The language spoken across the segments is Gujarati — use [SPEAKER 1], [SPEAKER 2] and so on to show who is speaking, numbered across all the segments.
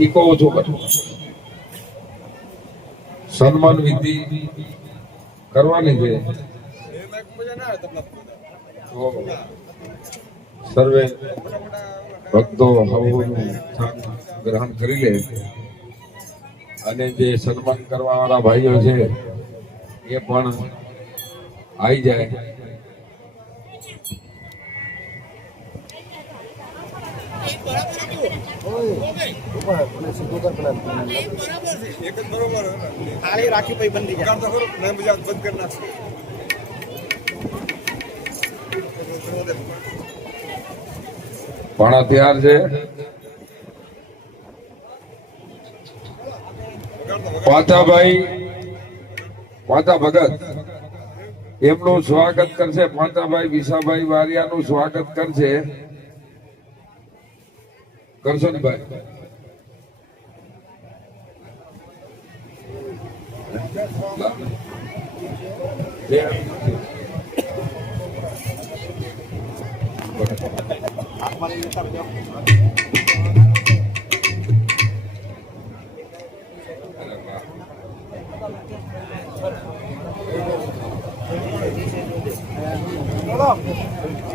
[SPEAKER 1] ઈકો ઓછો કર સન્માન વિધિ કરવાની છે. સર્વે ભક્તો હવનું ગ્રહણ કરી લે. અને જે સન્માન કરવાવાળા ભાઈઓ છે, એ પણ આવી જાય. પણ અત્યાર છે પાતાભાઈ પાતા ભગત એમનું સ્વાગત કરશે. પાતાભાઈ વિસાભાઈ વારિયાનું સ્વાગત કરશે. કરશો ને ભાઈ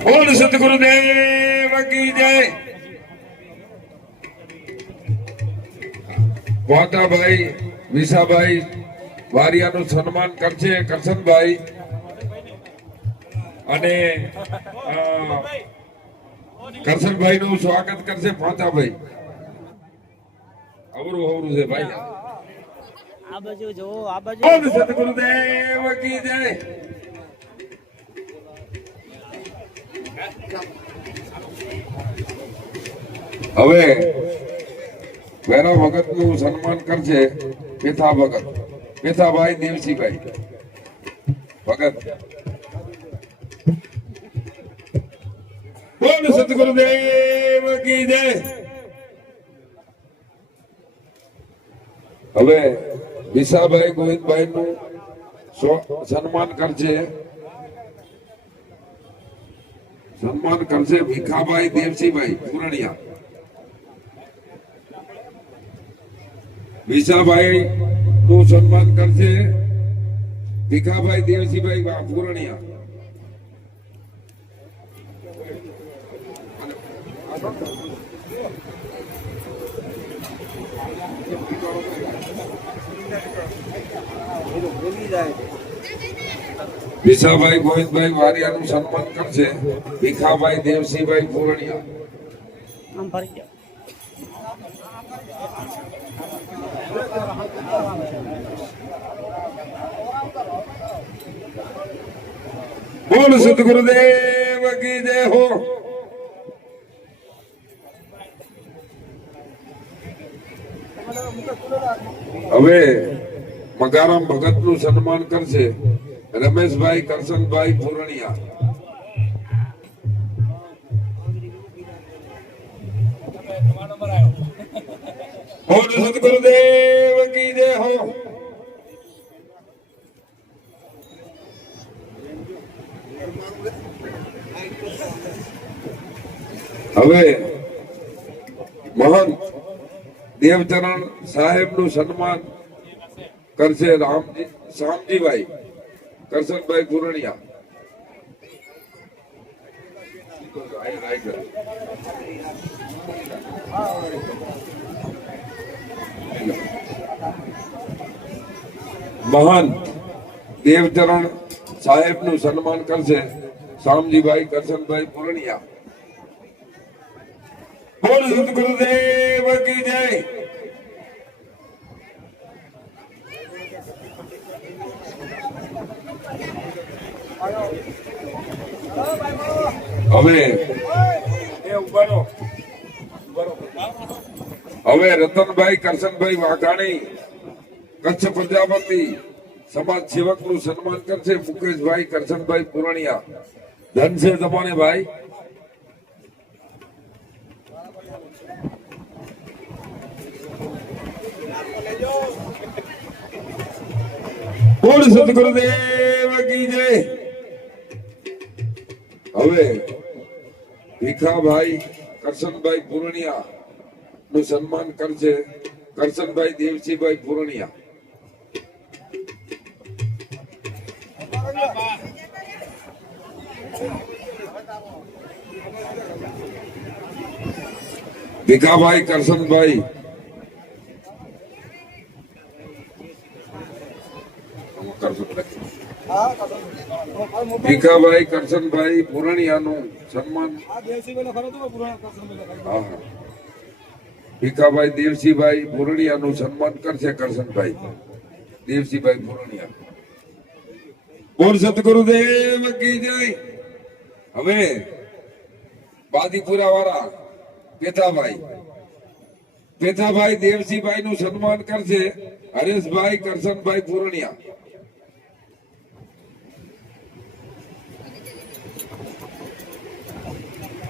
[SPEAKER 1] બોલ સતગુરુદેવ કી જય. પોતાભાઈ વિસાભાઈ વારિયાનું સન્માન કરશે કરશનભાઈ. અને કરશનભાઈ નું સ્વાગત કરશે પોતાભાઈ અવરું અવરું છે ભાઈ.
[SPEAKER 2] આ બાજુ જો આ બાજુ
[SPEAKER 1] બોલ કી જય. હવે વેરા ભગતનું સન્માન કરશે પેથા ભગત. પેથાભાઈ દેવસીભાઈ ભગત. બોલ સતગુરુદેવ કી જય. હવે વિશાભાઈ ગોવિંદભાઈ નું સન્માન કરશે સન્માન કરશે ભીખાભાઈ દેવસીભાઈ પુરણિયા વિશાભાઈ નું સન્માન કરશે. ભીખાભાઈ દેવસીભાઈ વા- પુરણિયા વિશાભાઈ ગોવિંદભાઈ વારિયાનું સન્માન કરશે. ભીખાભાઈ દેવસીભાઈ પુરણિયા
[SPEAKER 2] ફરી જાઓ.
[SPEAKER 1] બોલ સદગુરુદેવ કી જય હો. હવે મગારામ ભગતનું સન્માન કરશે રમેશભાઈ કરશનભાઈ પુરણિયા. બોલ સદગુરુદેવ કી જય હો. હવે મહંત દેવચરણ સાહેબનું સન્માન કરશે રામજી શામજીભાઈ કરશનભાઈ પુરણિયા મહાન દેવચરણ સાહેબનું સન્માન કરશે શામજીભાઈ કરશનભાઈ પુરણિયા બોલ સદગુરુદેવ કી જય. હવે હવે રતનભાઈ, કરશનભાઈ વાઘાણી, કચ્છ પ્રજાપતિ, સમાજ સેવકનું સન્માન કરશે મુકેશભાઈ, કરશનભાઈ પુરણિયા. ધન છે તમારે ભાઈ. બોલ સદગુરુદેવ કી જય હવે ભીખાભાઈ કરશનભાઈ પુરણિયા નું સન્માન કરશે કરશનભાઈ દેવસિંહભાઈ પૂર્ણિયા ભીખાભાઈ કરશનભાઈ કરશનભાઈ. ભીખાભાઈ કરશનભાઈ પૂર્ણિયાનું સન્માન હા. ભીખાભાઈ દેવસિંહભાઈ પૂર્ણિયાનું સન્માન કરશે કરશનભાઈ દેવસિંહભાઈ પુરણિયા. બોલ સતગુરુદેવ કી જય. હવે બાદીપુરા વાળા પેથાભાઈ. પેથાભાઈ દેવસિંહભાઈ નું સન્માન કરશે. હરેશભાઈ કરશનભાઈ પૂર્ણિયા.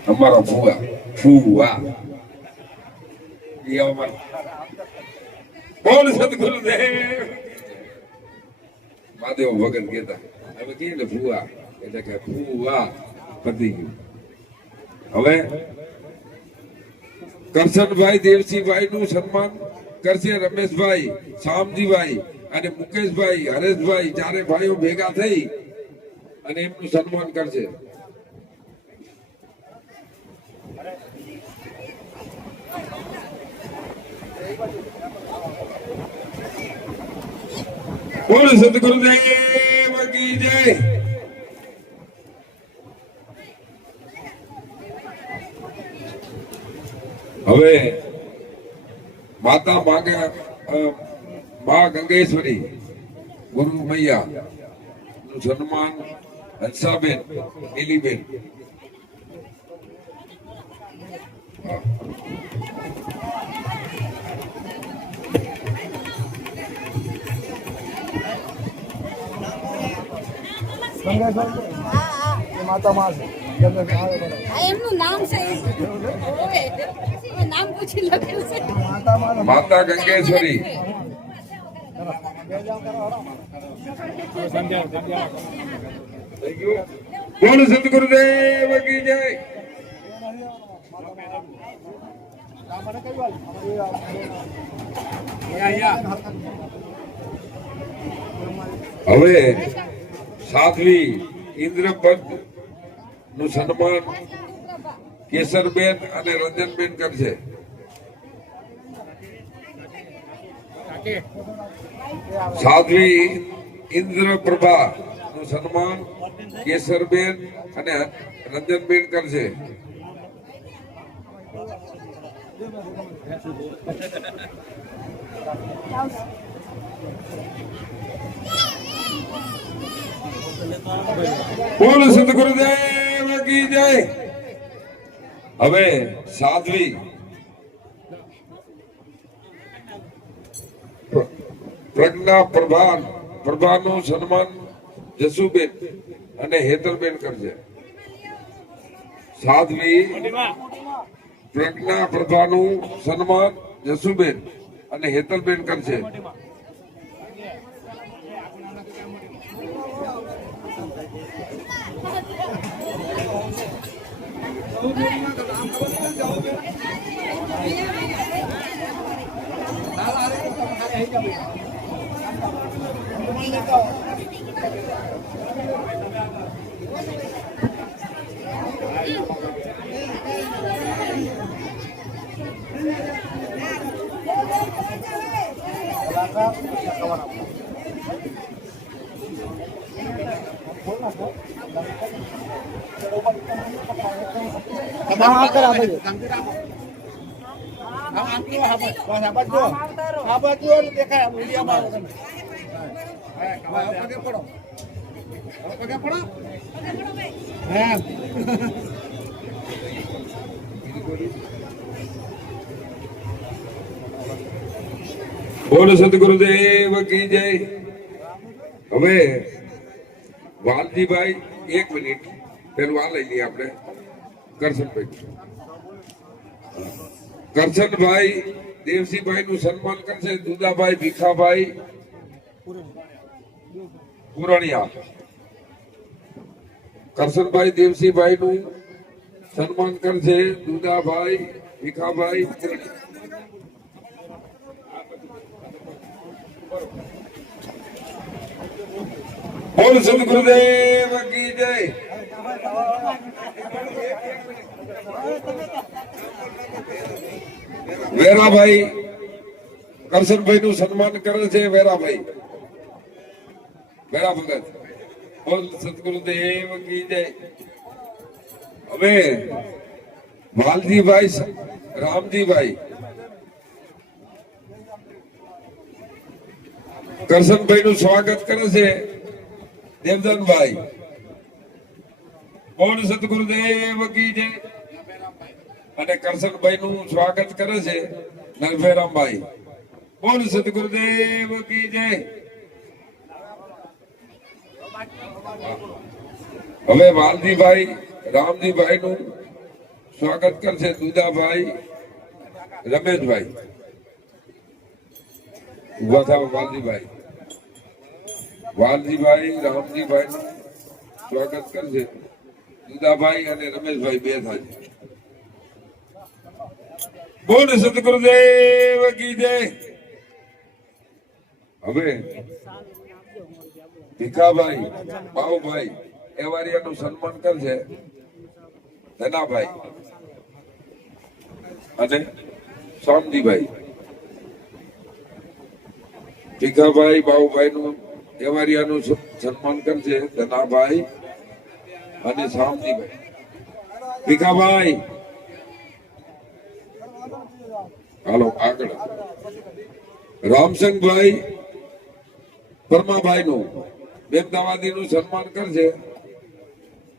[SPEAKER 1] અમારા ઈ અમારા બોલ સદગુરુદેવ મહાદેવ ભગત કહેતા હવે કહીએ ને ફુવા એટલે કે ફુવા પતી ગયું હવે કરશનભાઈ દેવસિંહભાઈ નું સન્માન કરશે રમેશભાઈ શામજીભાઈ અને મુકેશભાઈ, હરેશભાઈ ચારે ભાઈઓ ભેગા થઈ અને એમનું સન્માન કરશે. બોલ સદગુરુદેવ હવે માતા માગે મા ગંગેશ્વરી ગુરુ મૈયા નું સન્માન હંસાબેન નીલીબેન.
[SPEAKER 3] નામ છે. માતા હવે નામ પૂછી લખ્યું છે.
[SPEAKER 1] માતા ગંગેશ્વરી. કોણ સદગુરુદેવ કી જય. હવે સાધ્વી ઇન્દ્રપદનું સન્માન કેસરબેન અને રંજનબેન કરશે. સાધ્વી ઇન્દ્રપ્રભા નું સન્માન કેસરબેન અને રંજનબેન કરશે. બોલ સદગુરુદેવ કી જય. હવે સાધ્વી. પ્રજ્ઞા પ્રભા પ્રભાનું સન્માન જસુબેન અને હેતલબેન કરશે સાધ્વી પ્રજ્ઞા પ્રભાનું સન્માન જસુબેન અને હેતલબેન કરશે
[SPEAKER 4] Thank આગળ આ બાજુ. આમ આમ કેવો આ બાજુ. બસ આ બાજુ. આ બાજુ એટલે દેખાય આમ મીડિયામાં આવે તમે. હા, હવે પગે પડો. હવે પગે પડો. હા.
[SPEAKER 1] બોલ સદગુરુદેવ કી જય. હવે વાલજીભાઈ એક મિનિટ. પેલું આ લઈ લઈએ આપણે. કરશનભાઈ કરશનભાઈ દેવસિંહભાઈ નું સન્માન કરશે, દુદાભાઈ ભીખાભાઈ પુરણિયા. કરશનભાઈ દેવસિંહભાઈ નું સન્માન કરશે, દુદાભાઈ ભીખાભાઈ બોલ સદગુરુદેવ કી જય. વેરાભાઈ કરશનભાઈ નું સન્માન કરે છે, વેરાભાઈ. વેરા ભગત. બોલ, સદગુરુદેવ કી જય. હવે વાલજીભાઈ રામજીભાઈ. કરશનભાઈ નું સ્વાગત કરે છે દેવધનભાઈ બોલ, સદગુરુદેવ કી જય. અને કરશનભાઈ નું સ્વાગત કરે છે નરભેરામભાઈ. બોલ સદગુરુદેવ કી જય. હવે વાલજીભાઈ રામજીભાઈ નું સ્વાગત કરશે દુદાભાઈ રમેશભાઈ. ઊભા થાવ વાલજીભાઈ. વાલજીભાઈ રામજીભાઈ નું સ્વાગત કરશે દુદાભાઈ અને રમેશભાઈ બે થાય બોલ સદગુરુદેવ કી જય. હવે ભીખાભાઈ, બાઉભાઈ એવારિયાનું સન્માન કરશે ધનાભાઈ અને શામજીભાઈ. ભીખાભાઈ બાઉભાઈ નું એવારિયાનું સન્માન કરશે ધનાભાઈ અને શામજીભાઈ. ભીખાભાઈ હાલો આગળ. રામસંગભાઈ પરમાભાઈ નું બેમદાવાદી નું સન્માન કરશે.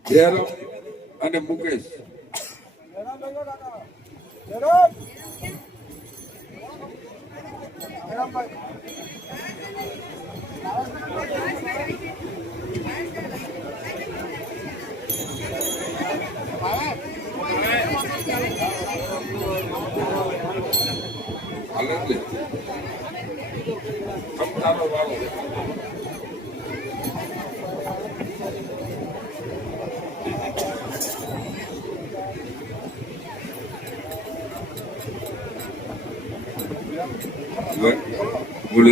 [SPEAKER 1] જયરામ અને મુકેશ. હાલે જ ને. આમ તારો વારો.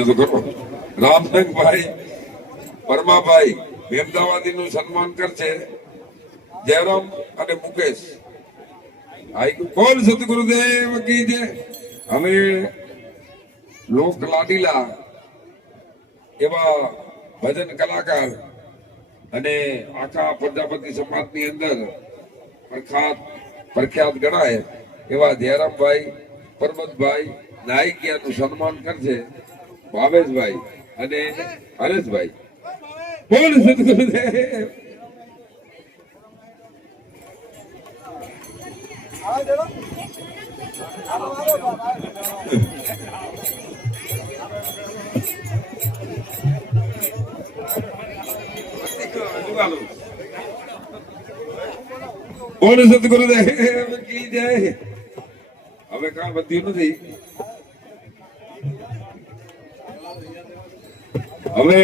[SPEAKER 1] બોલ્યો તો ખરો પરમાભાઈ સન્માન કરશે જયરામ અને મુકેશ. કોલ સદગુરુદેવ કી છે અમે લોક લાડીલા એવા ભજન કલાકાર અને આખા પ્રજાપતિ સમાજની અંદર પ્રખ્યાત પ્રખ્યાત ગણાય એવા જયરામભાઈ પરમતભાઈ નાયકિયાનું સન્માન કરશે. ભાવેશભાઈ અને હરેશભાઈ. બોલ સદગુરુદેવ બોલ સદગુરુદેવ કી જય? હવે કાં બધી નથી. હવે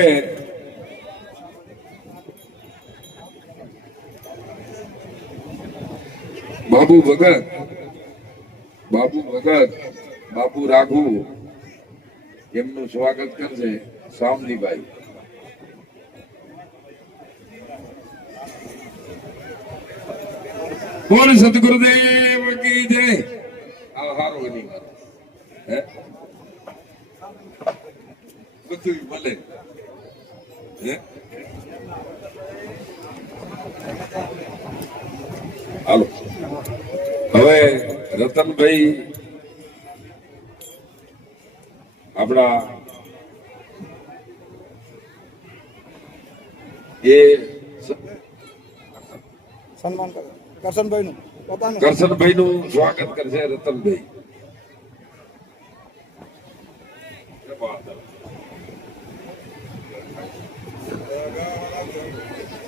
[SPEAKER 1] બાબુ ભગત બાબુ ભગત, બાબુ રાઘુ, એમનું સ્વાગત કરશે શામજીભાઈ બોલ સદગુરુદેવ કી જય? આ હારો નહીં હે? બધું હે? હાલો. હવે રતનભાઈ આપણા એ
[SPEAKER 4] સન્માન કરે. કરશનભાઈ નું પોતાનું.
[SPEAKER 1] કરશનભાઈ નું સ્વાગત કરશે રતનભાઈ.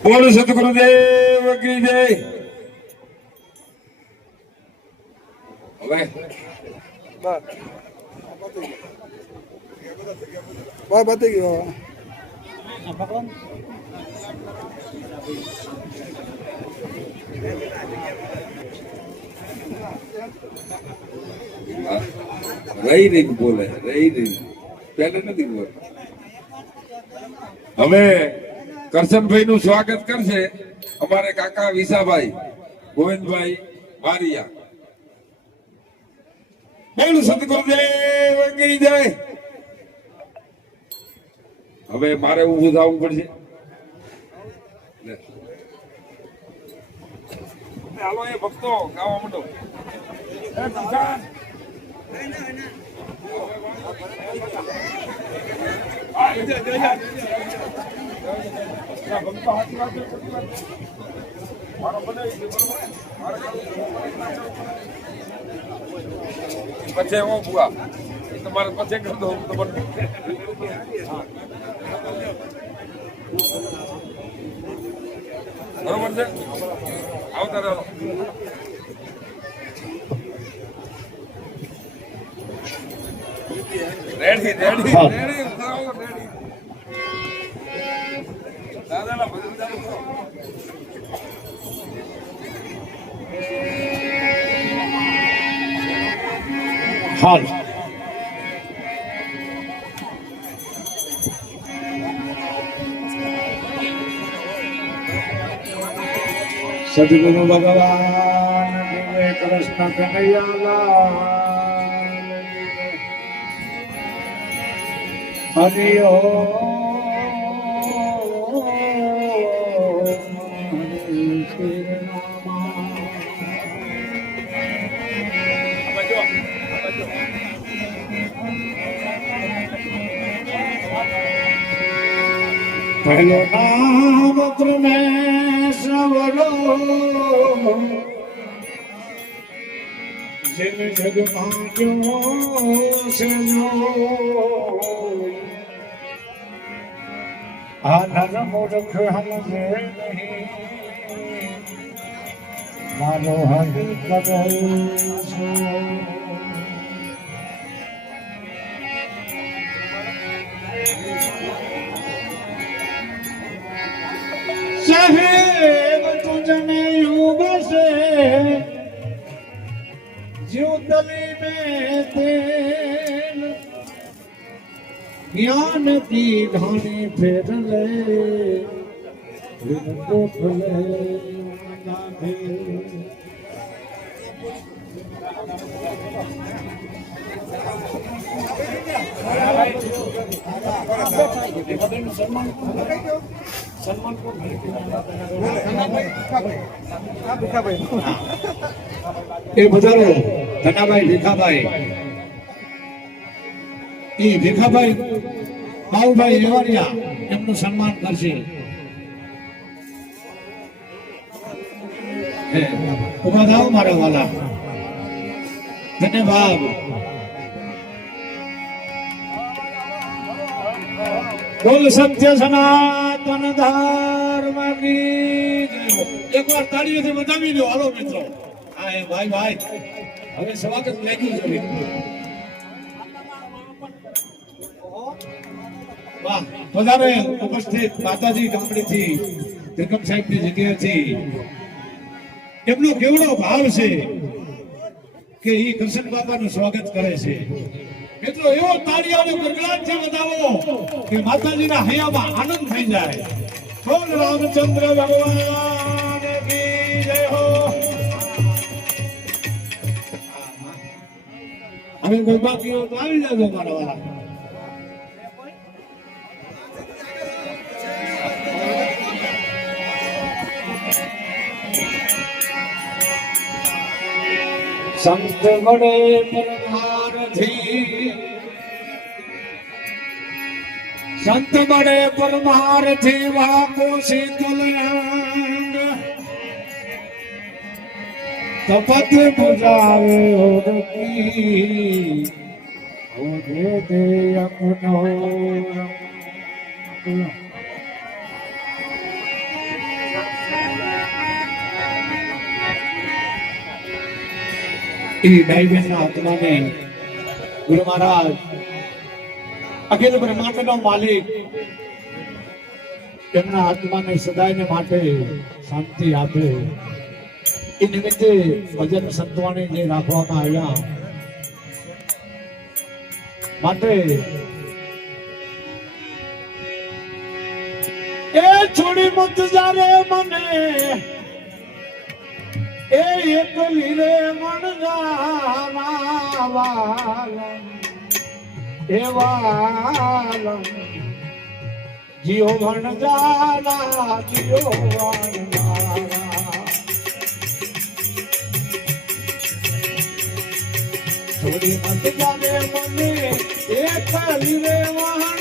[SPEAKER 1] બોલ સદગુરુદેવ કી જય હવે?
[SPEAKER 4] બસ પતી ગયો
[SPEAKER 1] રહી રહીને બોલે રહી રહીને પહેલે નથી બોલે. હવે કરશનભાઈ નું સ્વાગત કરશે અમારે કાકા વિસાભાઈ, ગોવિંદભાઈ બારિયા બોલ સદગુરુદેવ કી જય. હવે મારે ઊભું થવું પડશે. હાલો એ ભક્તો, ગાવા માંડો. પછી હું બુઆ એ તમારે પછી કરી દઉં હું તમારે બરોબર છે? આવતા રહો. રેડી રેડી રેડી રેડી દાદાના ભજન ચાલુ કરો.
[SPEAKER 2] હાલ સદગુરુ ભગવાન દેવે કૃષ્ણ કનૈયાલાલ હરિ પહેલો નામ પ્રમેશ્વરો જેન જગ પાંચો સજો આ નર મૂર્ખ હમ નહીં. મારો હરી કદૈસો સાહેબ તુજને યુગ સે જીવતલી મેં તેલ. જ્ઞાન દી ધાણી ફેર એ બધાનો ધનાભાઈ ભીખાભાઈ. એ ભીખાભાઈ બાઉભાઈ રેવાડિયા એમનું સન્માન કરશે. ઊભા મારા વાલા. ધન્યવાદ. બોલ સત્ય સનાતન ધર્મ. એકવાર તાળીઓથી બતાવી દો. હાલો મિત્રો. હા, એ ભાઈ ભાઈ. હવે સ્વાગત લાગ્યું છે. વાહ, વધારે ઉપસ્થિત માતાજી ગામડીથી ત્રિકમ સાહેબની જગ્યાએથી. એમનો કેવડો ભાવ છે કે એ કૃષ્ણ બાપાનું સ્વાગત કરે છે. મિત્રો એવો તાળીઓનો ગગડાટ છે બતાવો કે માતાજીના હૈયામાં આનંદ થઈ જાય. બોલ રામચંદ્ર ભગવાન કી જય હો. હવે કોઈ બાકી તો આવી જાજો મારા વાળા. સંત મળે પરમારથી. સંત મળે પરમારથી વાપો શીતલંગ તપત બુજાવે ઓરકી ઓરે દે અપનો રંગ. એ ડાઈબેનના આત્માને ગુરુ મહારાજ, અખિલ બ્રહ્માંડનો માલિક, તેમના આત્માને સદાયને માટે શાંતિ આપે એ નિમિત્તે ભજન સંતવાણી જે રાખવામાં આવ્યા માટે એ છોડી મત જારે મને એ એકલી રે મન જાના વાલમ, એ વાલમ. જીઓ મન જાના જીઓ જાના છોડી મત જાને મને, એક લીલે મન